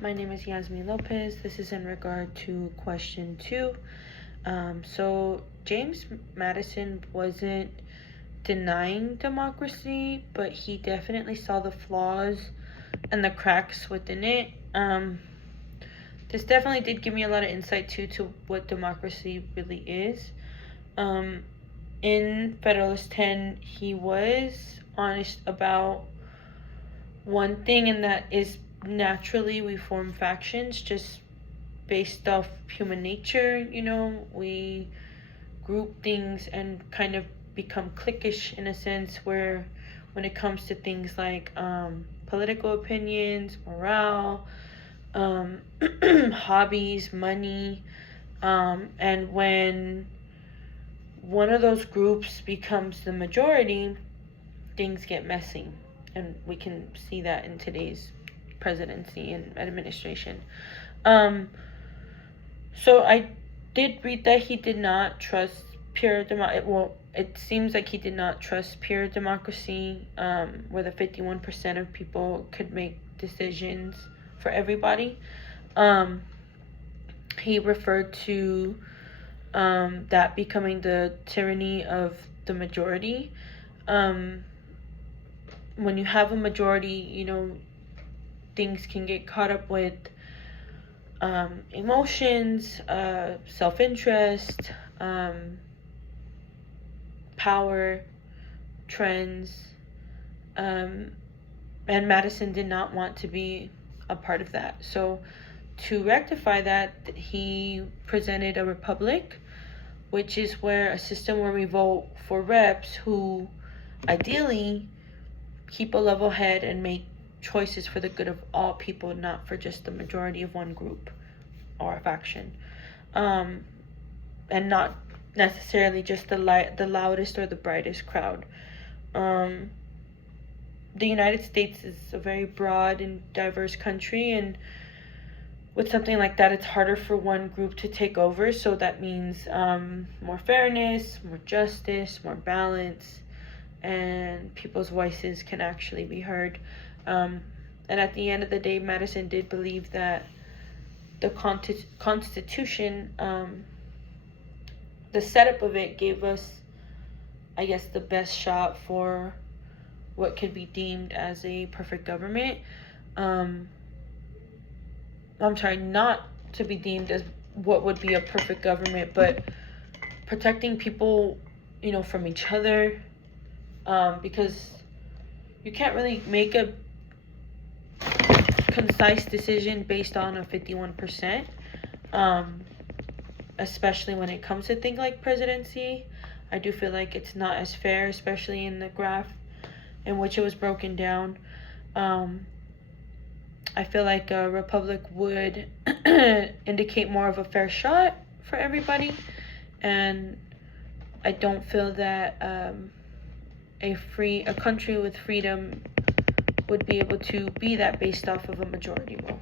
My name is Yasmin Lopez. This is in regard to question 2. So James Madison wasn't denying democracy, but he definitely saw the flaws and the cracks within it. This definitely did give me a lot of insight to what democracy really is. In Federalist 10, he was honest about one thing, and that is naturally we form factions just based off human nature. We group things and kind of become cliquish in a sense, where when it comes to things like political opinions, morale, hobbies, money, and when one of those groups becomes the majority, things get messy. And we can see that in today's presidency and administration. So I did read that he did not trust pure democracy. Well, it seems like he did not trust pure democracy, where the 51% of people could make decisions for everybody. He referred to that becoming the tyranny of the majority. When you have a majority, things can get caught up with emotions, self-interest, power, trends, and Madison did not want to be a part of that. So to rectify that, he presented a republic, which is where a system where we vote for reps who ideally keep a level head and make choices for the good of all people, not for just the majority of one group or a faction, and not necessarily just the loudest or the brightest crowd. The United States is a very broad and diverse country, and with something like that, it's harder for one group to take over. So that means more fairness, more justice, more balance, and people's voices can actually be heard. And at the end of the day, Madison did believe that the Constitution, the setup of it gave us, I guess, the best shot for what could be deemed as a perfect government. I'm sorry, not to be deemed as what would be a perfect government, but protecting people, from each other, because you can't really make a concise decision based on a 51%, especially when it comes to things like presidency. I do feel like it's not as fair, especially in the graph in which it was broken down. I feel like a republic would indicate more of a fair shot for everybody, and I don't feel that a country with freedom would be able to be that based off of a majority rule.